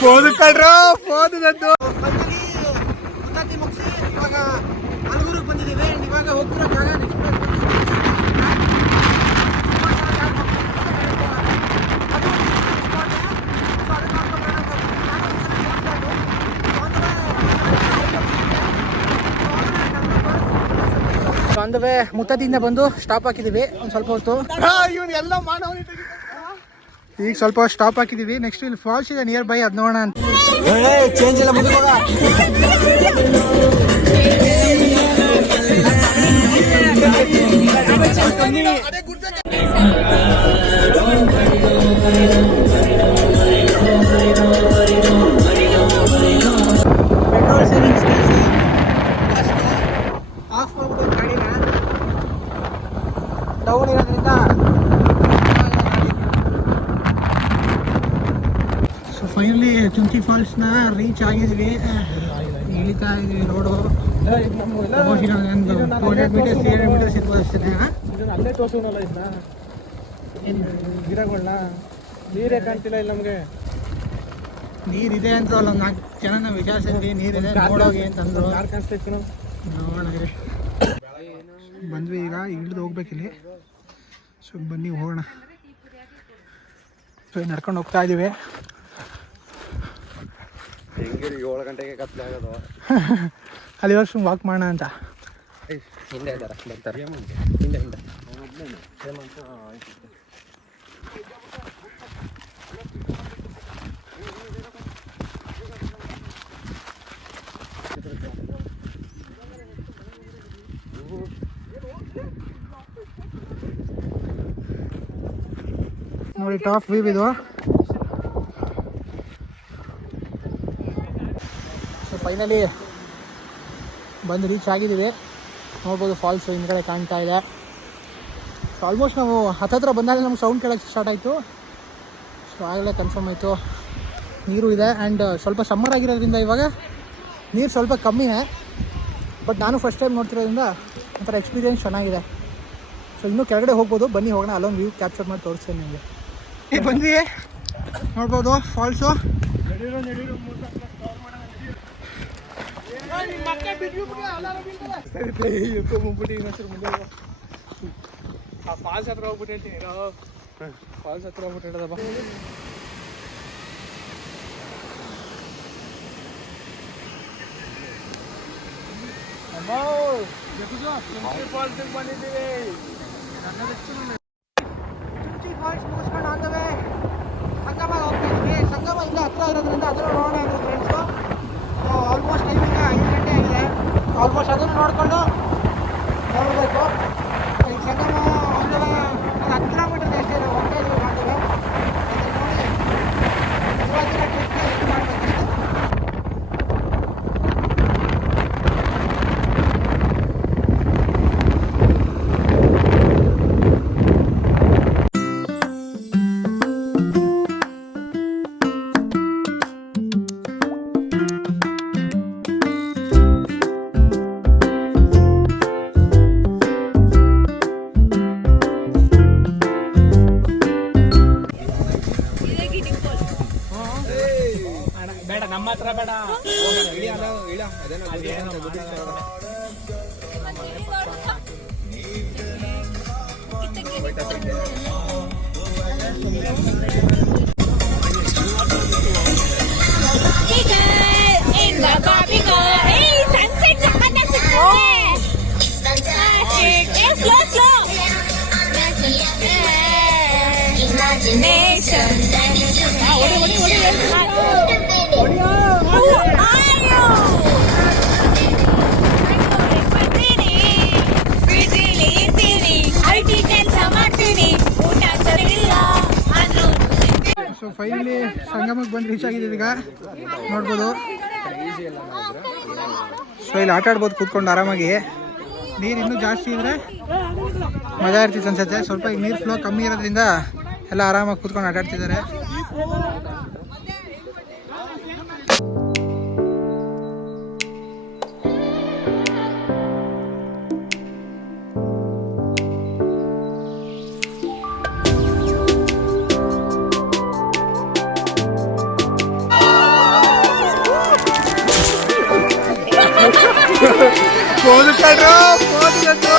Phone ಕಳ್ರೋ phone ನಂದು ಮುತ್ತಾತಿ ಮುಗಿಸಿ ಇವಾಗ ಅಲ್ಗೂರಿಗೆ ಬಂದಿದ್ದೀವಿ. ಇವಾಗ ಹೋಗ್ತಿರೋ ಜಾಗ ನೆಕ್ಸ್ಟ್ ಬಂದವೆ. ಮುತ್ತದಿಂದ ಬಂದು ಸ್ಟಾಪ್ ಹಾಕಿದ್ದೀವಿ ಒಂದು ಸ್ವಲ್ಪ ಹೊತ್ತು. ಎಲ್ಲ ಈಗ ಸ್ವಲ್ಪ ಸ್ಟಾಪ್ ಹಾಕಿದ್ದೀವಿ. ನೆಕ್ಸ್ಟ್ ಇಲ್ಲಿ ಫಾಲ್ಸ್ ಇದೆ ನಿಯರ್ ಬೈ, ಅದು ನೋಡೋಣ ಅಂತ. ಚೇಂಜ್ ಎಲ್ಲ ಮುಂದೆ ಪೆಟ್ರೋಲ್ ಸೇವಿಂಗ್ಸ್ ಆಫ್ ಮಾಡ್ಬಿಟ್ಟು ಗಾಡಿನ ಡೌನ್ ಇರೋದ್ರಿಂದ. ಸೊ ಫೈನಲಿ ಚುಂಚಿ ಫಾಲ್ಸ್ನ ರೀಚ್ ಆಗಿದ್ವಿ. ಇಳಿತಾ ಇದೀವಿ. ರೋಡು 200 ಮೀಟರ್ಸ್ 300 ಮೀಟರ್ಸ್ ಇತ್ತು ಅಷ್ಟೇ. ಅಲ್ಲೇ ತೋರ್ಸೋನಲ್ಲ ಇದನ್ನ ಗಿಡಗಳನ್ನ ನೀರೇ ಕಾಣ್ತಿಲ್ಲ ಇಲ್ಲಿ ನಮಗೆ. ನೀರಿದೆ ಅಂತ ಅಲ್ಲ, 4 ಜನ ವಿಚಾರಿಸಿದ್ವಿ ನೀರಿದೆ ನೋಡೋಗಿ ಅಂತಂದ್ರು. ನೋಡಿದ್ರಿ ಬಂದ್ವಿ. ಈಗ ಇಳಿದು ಹೋಗ್ಬೇಕಿಲ್ಲಿ. ಸೊ ಬನ್ನಿ ಹೋಗೋಣ. ಸೊ ನಡ್ಕೊಂಡು ಹೋಗ್ತಾ ಇದ್ದೀವಿ. 7 ಗಂಟೆಗೆ ಕತ್ಲೆ ಆಗೋದು. ಅಲ್ಲಿ ವರ್ಷ ವಾಕ್ ಮಾಡೋಣ ಅಂತ. ಹಿಂದೆ ಬರ್ತಾರೆ ಹಿಂದೆ ನೋಡಿ ಟಾಪ್ ವ್ಯೂ ಇದು. ಸೊ ಫೈನಲಿ ಬಂದು ರೀಚ್ ಆಗಿದ್ದೀವಿ. ನೋಡ್ಬೋದು ಫಾಲ್ಸು ಹಿಂದ್ಗಡೆ ಕಾಣ್ತಾ ಇದೆ. ಸೊ ಆಲ್ಮೋಸ್ಟ್ ನಾವು ಹತ್ತತ್ರ ಬಂದಾಗ ನಮ್ಗೆ ಸೌಂಡ್ ಕೇಳೋಕ್ಕೆ ಸ್ಟಾರ್ಟ್ ಆಯಿತು. ಸೊ ಆಗಲೇ ಕನ್ಫರ್ಮ್ ಆಯಿತು ನೀರು ಇದೆ. ಆ್ಯಂಡ್ ಸ್ವಲ್ಪ ಸಮ್ಮರ್ ಆಗಿರೋದ್ರಿಂದ ಇವಾಗ ನೀರು ಸ್ವಲ್ಪ ಕಮ್ಮಿನೇ. ಬಟ್ ನಾನು ಫಸ್ಟ್ ಟೈಮ್ ನೋಡ್ತಿರೋದ್ರಿಂದ ಒಂಥರ ಎಕ್ಸ್ಪೀರಿಯೆನ್ಸ್ ಚೆನ್ನಾಗಿದೆ. ಸೊ ಇನ್ನೂ ಕೆಳಗಡೆ ಹೋಗ್ಬೋದು. ಬನ್ನಿ ಹೋಗೋಣ. ಅಲ್ಲೊಂದು ವ್ಯೂ ಕ್ಯಾಪ್ಚರ್ ಮಾಡಿ ತೋರಿಸ್ತೀನಿ ನಿಮಗೆ. ಬಂದ್ವಿ ನೋಡ್ಬೋದು ಫಾಲ್ಸು. ಫಾಲ್ಸ್ ಹತ್ರ ಹೋಗ್ಬಿಟ್ಟು ಹೇಳ್ತೀನಿ. ಫಾಲ್ಸ್ ಹತ್ರ ಹೋಗ್ಬಿಟ್ಟು ಹೇಳೋದಪ್ಪ. ಫಾಲ್ಸಿಗೆ ಬಂದಿದ್ದೀವಿ. ಚುಂಚಿ ಫಾಲ್ಸ್ ಮುಗಿಸ್ಕೊಂಡು ಆದವೆ ಸಂಗಮ ಹೋಗ್ತಾ ಇದ್ವಿ. ಸಂಗಮ ಇಲ್ಲ ಹತ್ರ ಇರೋದ್ರಿಂದ ಅದನ್ನು ನೋಡೋಣ ಅಂದರೆ ಫ್ರೆಂಡ್ಸು. ಆಲ್ಮೋಸ್ಟ್ ಟೈಮಿಂಗ್ 5 ಗಂಟೆ ಆಗಿದೆ. ಆಲ್ಮೋಸ್ಟ್ ಅದನ್ನು ನೋಡಿಕೊಂಡು ನೋಡಬೇಕು. ಈಗ ಸಂಗಮ ಒಂದು 10 ಕಿಲೋಮೀಟರ್ ಅಷ್ಟೇ ಹೋಗ್ತಾ ಇದ್ವಿ ಮಾಡಿದ್ರೆ. ಅದನ್ನು ನೋಡಿ ಇವಾಗಿನ ಟ್ರಿಪ್ಗೆ ಇದು ಮಾಡಬೇಕು. ಬೇಡ ನಮ್ಮ ಹತ್ರ ಬೇಡ. ಸೊ ಫೈನಲಿ ಸಂಗಮಕ್ಕೆ ಬಂದು ರೀಚ್ ಆಗಿದ್ದೀವಿ. ಈಗ ನೋಡ್ಬೋದು. ಸೊ ಇಲ್ಲಿ ಆಟ ಆಡ್ಬೋದು ಕೂತ್ಕೊಂಡು ಆರಾಮಾಗಿ. ನೀರು ಇನ್ನೂ ಜಾಸ್ತಿ ಇದ್ರೆ ಮಜಾ ಇರ್ತಿತ್ತು ಅನ್ಸುತ್ತೆ. ಸ್ವಲ್ಪ ಈಗ ನೀರು ಫ್ಲೋ ಕಮ್ಮಿ ಇರೋದ್ರಿಂದ ಎಲ್ಲ ಆರಾಮಾಗಿ ಕೂತ್ಕೊಂಡು ಆಟಾಡ್ತಿದ್ದಾರೆ. ಫೋನ್